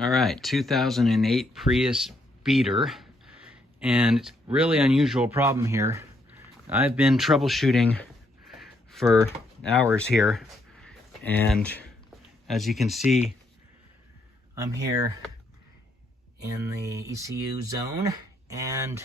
All right, 2008 Prius beater, and it's really unusual problem here. I've been troubleshooting for hours here, and as you can see, I'm here in the ECU zone, and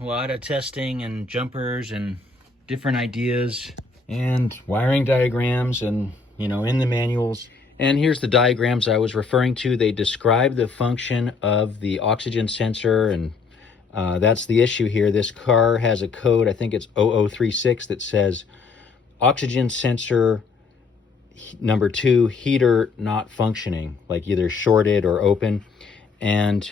a lot of testing and jumpers and different ideas and wiring diagrams and, you know, in the manuals. And here's the diagrams I was referring to. They describe the function of the oxygen sensor, and that's the issue here. This car has a code, I think it's 0036, that says oxygen sensor number 2, heater not functioning, like either shorted or open. And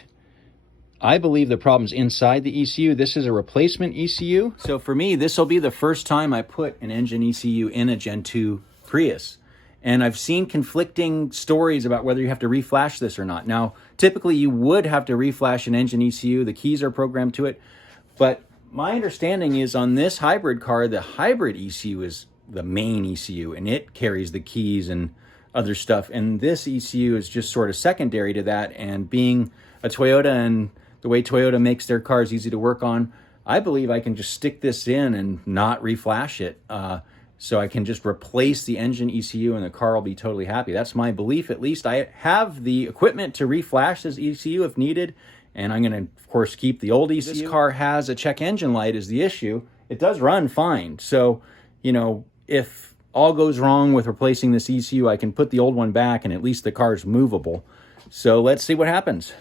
I believe the problem's inside the ECU. This is a replacement ECU. So for me, this will be the first time I put an engine ECU in a Gen 2 Prius. And I've seen conflicting stories about whether you have to reflash this or not. Now, typically you would have to reflash an engine ECU. The keys are programmed to it. But my understanding is on this hybrid car, the hybrid ECU is the main ECU, and it carries the keys and other stuff. And this ECU is just sort of secondary to that. And being a Toyota and the way Toyota makes their cars easy to work on, I believe I can just stick this in and not reflash it. So I can just replace the engine ECU and the car will be totally happy. That's my belief, at least. I have the equipment to reflash this ECU if needed, and I'm gonna, of course, keep the old ECU. This car has a check engine light is the issue. It does run fine. So, you know, if all goes wrong with replacing this ECU, I can put the old one back and at least the car's movable. So let's see what happens.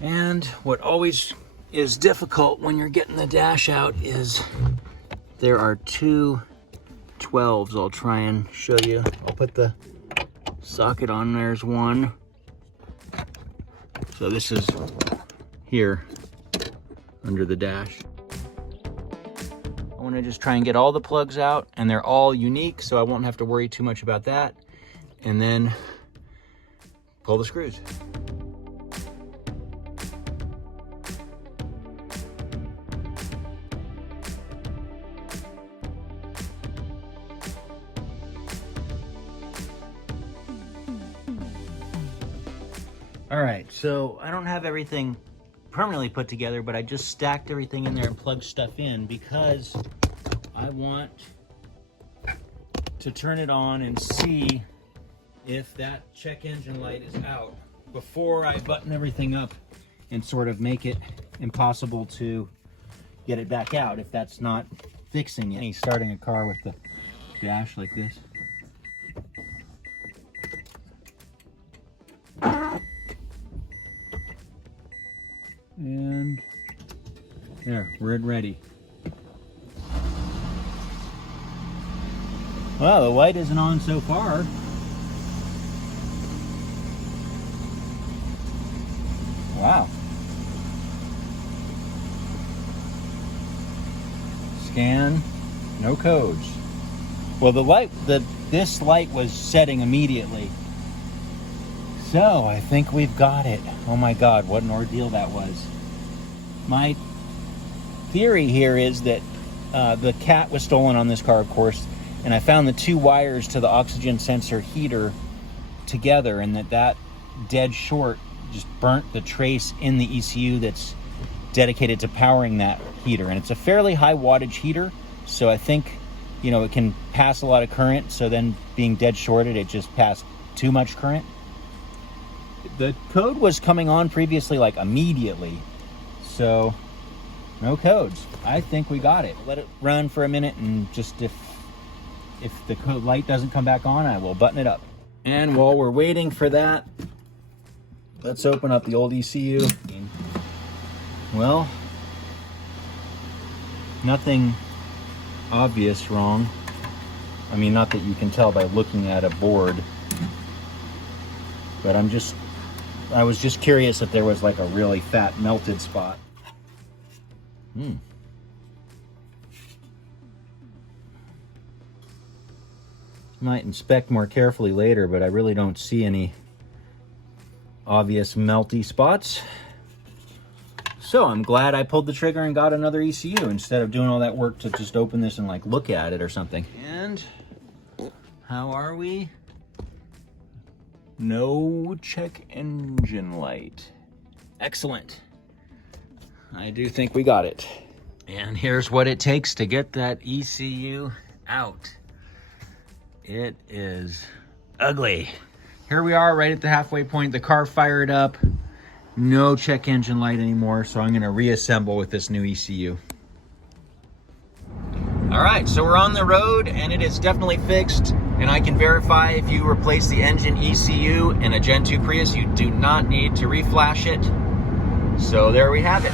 And what always is difficult when you're getting the dash out is there are two 12s. I'll try and show you. I'll put the socket on. There's one. So this is here under the dash. I want to just try and get all the plugs out, and they're all unique, so I won't have to worry too much about that. And then pull the screws. All right, so I don't have everything permanently put together, but I just stacked everything in there and plugged stuff in because I want to turn it on and see if that check engine light is out before I button everything up and sort of make it impossible to get it back out if that's not fixing it. Starting a car with the dash like this. And there, we're ready. Well, the light isn't on so far. Wow. Scan, no codes. Well, this light was setting immediately. So I think we've got it. Oh my God, what an ordeal that was. My theory here is that the cat was stolen on this car, of course, and I found the two wires to the oxygen sensor heater together, and that dead short just burnt the trace in the ECU that's dedicated to powering that heater. And it's a fairly high wattage heater, so I think, you know, it can pass a lot of current. So then being dead shorted, it just passed too much current. The code was coming on previously like immediately, so no codes. I think we got it. Let it run for a minute, and just if the light doesn't come back on, I will button it up. And while we're waiting for that, let's open up the old ECU. Well, nothing obvious wrong. I mean, not that you can tell by looking at a board, but I was just curious if there was like a really fat melted spot. Might inspect more carefully later, but I really don't see any obvious melty spots. So I'm glad I pulled the trigger and got another ECU instead of doing all that work to just open this and like look at it or something. And how are we? No check engine light. Excellent. I do think we got it. And here's what it takes to get that ECU out. It is ugly. Here we are right at the halfway point. The car fired up. No check engine light anymore, so I'm gonna reassemble with this new ECU. All right, so we're on the road and it is definitely fixed, and I can verify if you replace the engine ECU in a Gen 2 Prius, you do not need to reflash it. So there we have it.